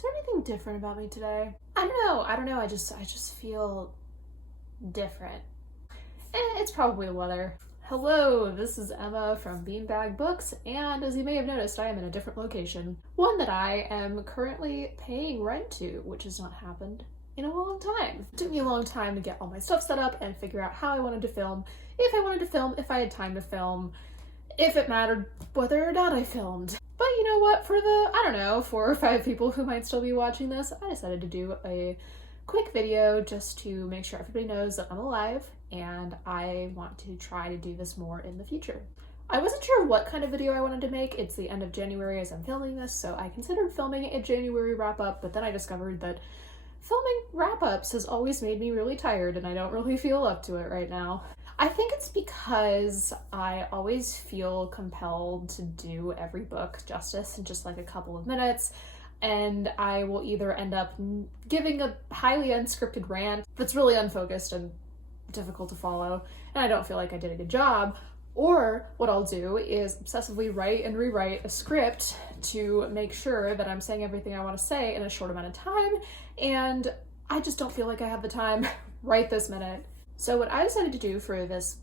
Is there anything different about me today? I don't know. I just feel different. It's probably the weather. Hello, this is Emma from Beanbag Books, and as you may have noticed, I am in a different location. One that I am currently paying rent to, which has not happened in a long time. It took me a long time to get all my stuff set up and figure out how I wanted to film, if I wanted to film, if I had time to film, if it mattered whether or not I filmed. But you know what, for the, 4 or 5 people who might still be watching this, I decided to do a quick video just to make sure everybody knows that I'm alive and I want to try to do this more in the future. I wasn't sure what kind of video I wanted to make. It's the end of January as I'm filming this, so I considered filming a January wrap-up, but then I discovered that filming wrap-ups has always made me really tired and I don't really feel up to it right now. I think it's because I always feel compelled to do every book justice in just like a couple of minutes, and I will either end up giving a highly unscripted rant that's really unfocused and difficult to follow, and I don't feel like I did a good job, or what I'll do is obsessively write and rewrite a script to make sure that I'm saying everything I want to say in a short amount of time, and I just don't feel like I have the time right this minute. So what I decided to do for this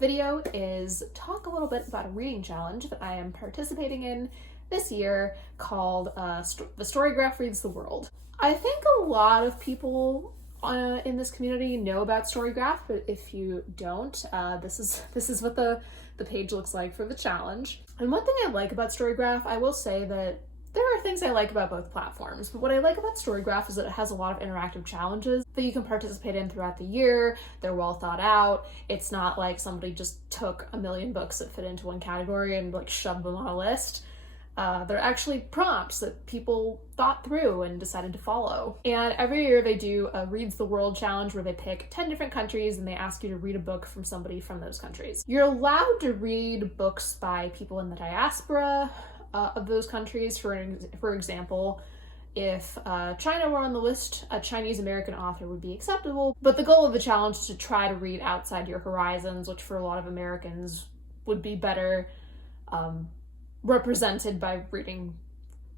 video is talk a little bit about a reading challenge that I am participating in this year called The Storygraph Reads the World. I think a lot of people in this community know about Storygraph, but if you don't, this is what the page looks like for the challenge. And one thing I like about Storygraph, I will say that there are things I like about both platforms, but what I like about Storygraph is that it has a lot of interactive challenges that you can participate in throughout the year. They're well thought out. It's not like somebody just took a million books that fit into one category and like shoved them on a list. They're actually prompts that people thought through and decided to follow. And every year they do a Reads the World challenge where they pick 10 different countries and they ask you to read a book from somebody from those countries. You're allowed to read books by people in the diaspora of those countries. For example, if China were on the list, a Chinese American author would be acceptable. But the goal of the challenge is to try to read outside your horizons, which for a lot of Americans would be better represented by reading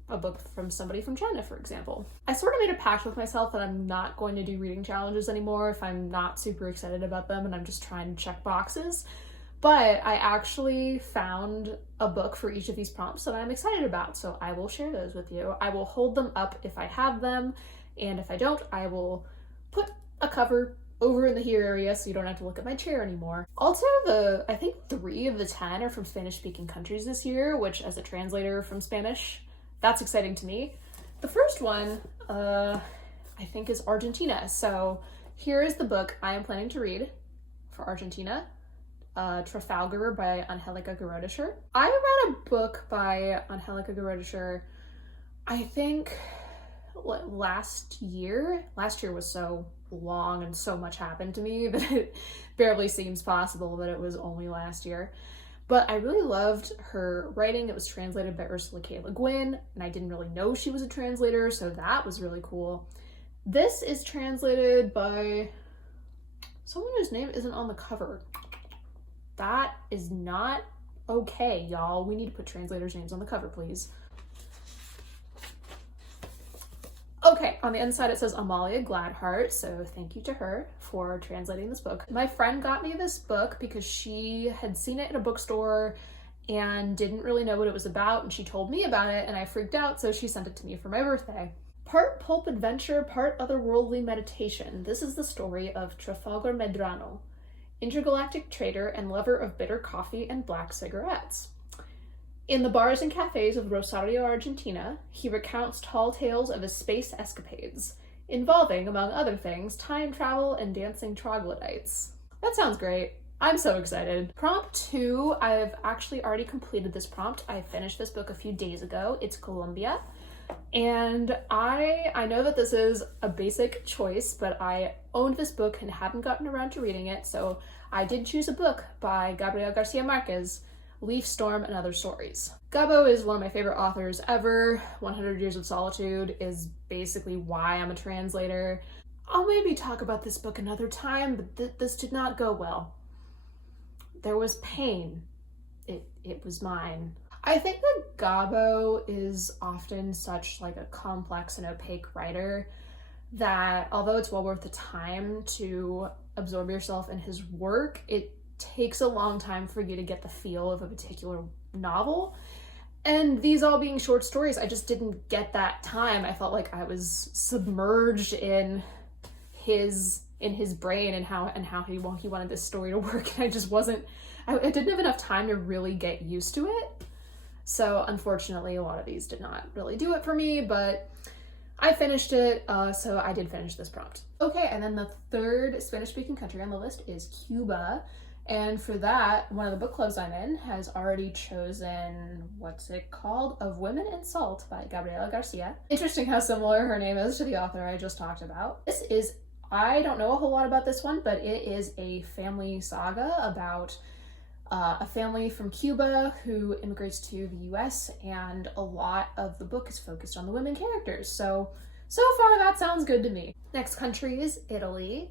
a book from somebody from China, for example. I sort of made a pact with myself that I'm not going to do reading challenges anymore if I'm not super excited about them and I'm just trying to check boxes. But I actually found a book for each of these prompts that I'm excited about, so I will share those with you. I will hold them up if I have them, and if I don't, I will put a cover over in the here area so you don't have to look at my chair anymore. Also, I think 3 of the 10 are from Spanish-speaking countries this year, which as a translator from Spanish, that's exciting to me. The first one, I think is Argentina. So here is the book I am planning to read for Argentina. Trafalgar by Angelica Gerodischer. I read a book by Angelica Gerodischer, I think, last year? Last year was so long and so much happened to me that it barely seems possible that it was only last year. But I really loved her writing. It was translated by Ursula K. Le Guin, and I didn't really know she was a translator, so that was really cool. This is translated by someone whose name isn't on the cover. That is not okay, y'all. We need to put translators' names on the cover, please. Okay, on the inside it says Amalia Gladheart, so thank you to her for translating this book. My friend got me this book because she had seen it in a bookstore and didn't really know what it was about, and she told me about it and I freaked out, so she sent it to me for my birthday. Part pulp adventure, part otherworldly meditation. This is the story of Trafalgar Medrano, intergalactic trader and lover of bitter coffee and black cigarettes. In the bars and cafes of Rosario, Argentina, he recounts tall tales of his space escapades, involving, among other things, time travel and dancing troglodytes. That sounds great. I'm so excited. Prompt 2, I've actually already completed this prompt. I finished this book a few days ago. It's Colombia. And I know that this is a basic choice, but I owned this book and hadn't gotten around to reading it, so I did choose a book by Gabriel Garcia Marquez, Leaf Storm and Other Stories. Gabo is one of my favorite authors ever. 100 Years of Solitude is basically why I'm a translator. I'll maybe talk about this book another time, but this did not go well. There was pain. It was mine. I think that Gabo is often such like a complex and opaque writer that although it's well worth the time to absorb yourself in his work, it takes a long time for you to get the feel of a particular novel. And these all being short stories, I just didn't get that time. I felt like I was submerged in his brain and how he wanted this story to work, and I didn't have enough time to really get used to it. So unfortunately, a lot of these did not really do it for me, but I finished it, so I did finish this prompt. Okay, and then the third Spanish-speaking country on the list is Cuba. And for that, one of the book clubs I'm in has already chosen, what's it called? Of Women in Salt by Gabriela Garcia. Interesting how similar her name is to the author I just talked about. I don't know a whole lot about this one, but it is a family saga about a family from Cuba who immigrates to the US, and a lot of the book is focused on the women characters. So far that sounds good to me. Next country is Italy,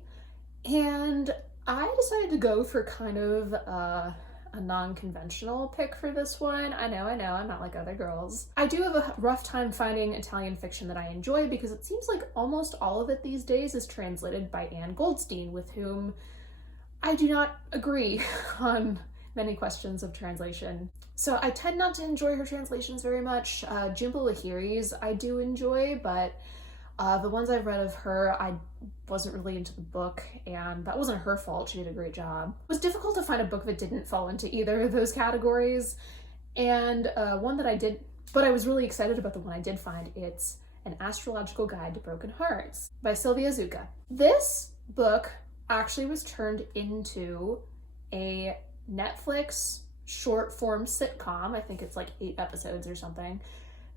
and I decided to go for kind of a non-conventional pick for this one. I know, I'm not like other girls. I do have a rough time finding Italian fiction that I enjoy because it seems like almost all of it these days is translated by Anne Goldstein, with whom I do not agree on many questions of translation. So I tend not to enjoy her translations very much. Jhumpa Lahiri's I do enjoy, but the ones I've read of her, I wasn't really into the book, and that wasn't her fault. She did a great job. It was difficult to find a book that didn't fall into either of those categories, and one that I did, but I was really excited about the one I did find. It's An Astrological Guide to Broken Hearts by Sylvia Zucca. This book actually was turned into a Netflix short form sitcom. I think it's like 8 episodes or something,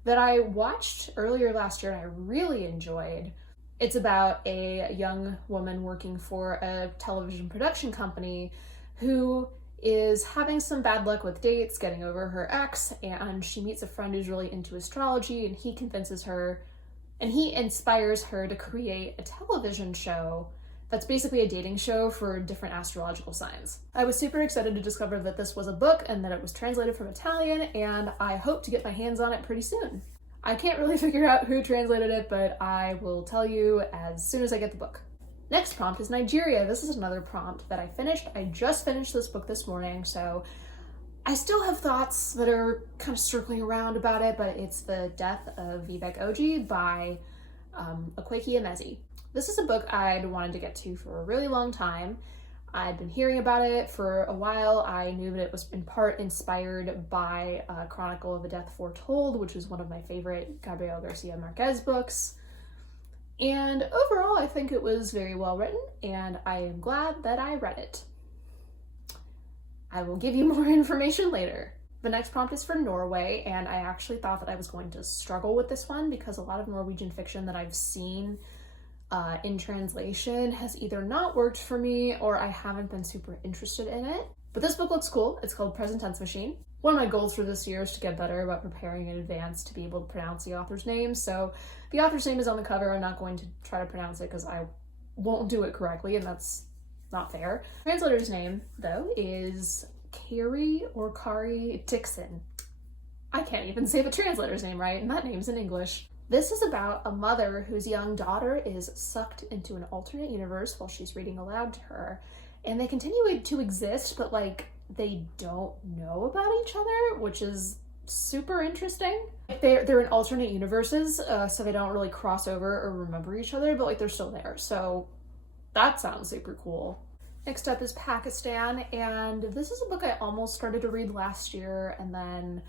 that I watched earlier last year and I really enjoyed. It's about a young woman working for a television production company who is having some bad luck with dates, getting over her ex, and she meets a friend who's really into astrology, and he convinces her, and he inspires her to create a television show that's basically a dating show for different astrological signs. I was super excited to discover that this was a book and that it was translated from Italian, and I hope to get my hands on it pretty soon. I can't really figure out who translated it, but I will tell you as soon as I get the book. Next prompt is Nigeria. This is another prompt that I finished. I just finished this book this morning, so I still have thoughts that are kind of circling around about it, but it's The Death of Vivek Oji by Akwaeke Emezi. This is a book I'd wanted to get to for a really long time. I'd been hearing about it for a while. I knew that it was in part inspired by Chronicle of a Death Foretold, which is one of my favorite Gabriel Garcia Marquez books. And overall, I think it was very well written, and I am glad that I read it. I will give you more information later. The next prompt is for Norway, and I actually thought that I was going to struggle with this one because a lot of Norwegian fiction that I've seen in translation has either not worked for me or I haven't been super interested in it. But this book looks cool. It's called Present Tense Machine. One of my goals for this year is to get better about preparing in advance to be able to pronounce the author's name. So the author's name is on the cover. I'm not going to try to pronounce it because I won't do it correctly, and that's not fair. The translator's name, though, is Kari Dixon. I can't even say the translator's name right, and that name's in English. This is about a mother whose young daughter is sucked into an alternate universe while she's reading aloud to her. And they continue to exist, but like they don't know about each other, which is super interesting. They're in alternate universes, so they don't really cross over or remember each other, but like they're still there. So that sounds super cool. Next up is Pakistan, and this is a book I almost started to read last year, and then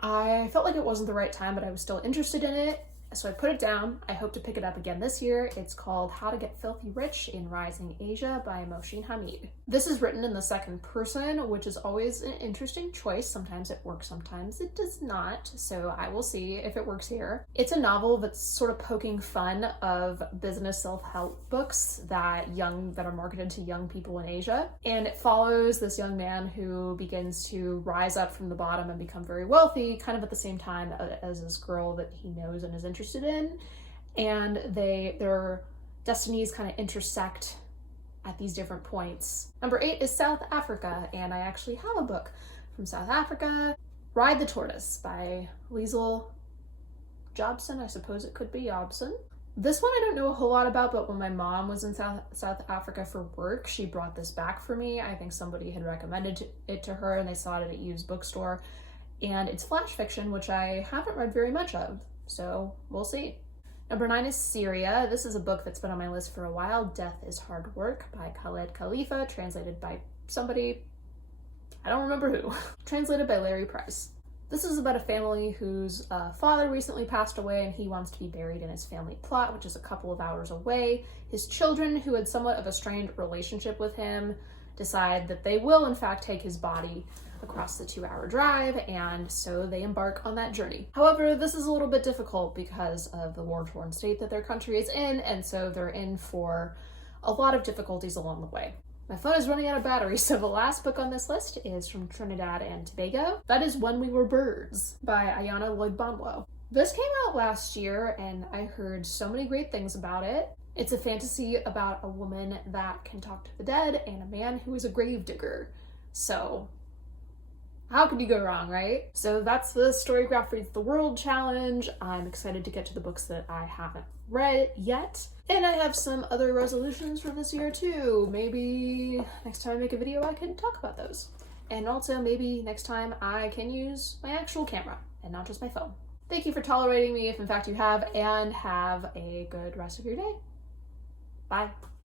I felt like it wasn't the right time, but I was still interested in it, so I put it down. I hope to pick it up again this year. It's called How to Get Filthy Rich in Rising Asia by Mohsin Hamid. This is written in the second person, which is always an interesting choice. Sometimes it works, sometimes it does not, so I will see if it works here. It's a novel that's sort of poking fun of business self-help books that are marketed to young people in Asia, and it follows this young man who begins to rise up from the bottom and become very wealthy, kind of at the same time as this girl that he knows and is interested in, and their destinies kind of intersect at these different points. Number 8 is South Africa, and I actually have a book from South Africa. Ride the Tortoise by Liesl Jobson. I suppose it could be Jobson. This one I don't know a whole lot about, but when my mom was in South Africa for work, she brought this back for me. I think somebody had recommended it to her and they saw it at a used bookstore. And it's flash fiction, which I haven't read very much of, so we'll see. Number 9 is Syria. This is a book that's been on my list for a while. Death is Hard Work by Khaled Khalifa, translated by somebody, I don't remember who. Translated by Larry Price. This is about a family whose father recently passed away and he wants to be buried in his family plot, which is a couple of hours away. His children, who had somewhat of a strained relationship with him, decide that they will in fact take his body across the 2-hour drive, and so they embark on that journey. However, this is a little bit difficult because of the war-torn state that their country is in, and so they're in for a lot of difficulties along the way. My phone is running out of battery, so the last book on this list is from Trinidad and Tobago. That is When We Were Birds by Ayanna Lloyd-Bonwo. This came out last year, and I heard so many great things about it. It's a fantasy about a woman that can talk to the dead and a man who is a gravedigger. So how could you go wrong, right? So that's the Storygraph Reads the World challenge. I'm excited to get to the books that I haven't read yet. And I have some other resolutions for this year too. Maybe next time I make a video I can talk about those. And also maybe next time I can use my actual camera and not just my phone. Thank you for tolerating me if in fact you have, and have a good rest of your day. Bye.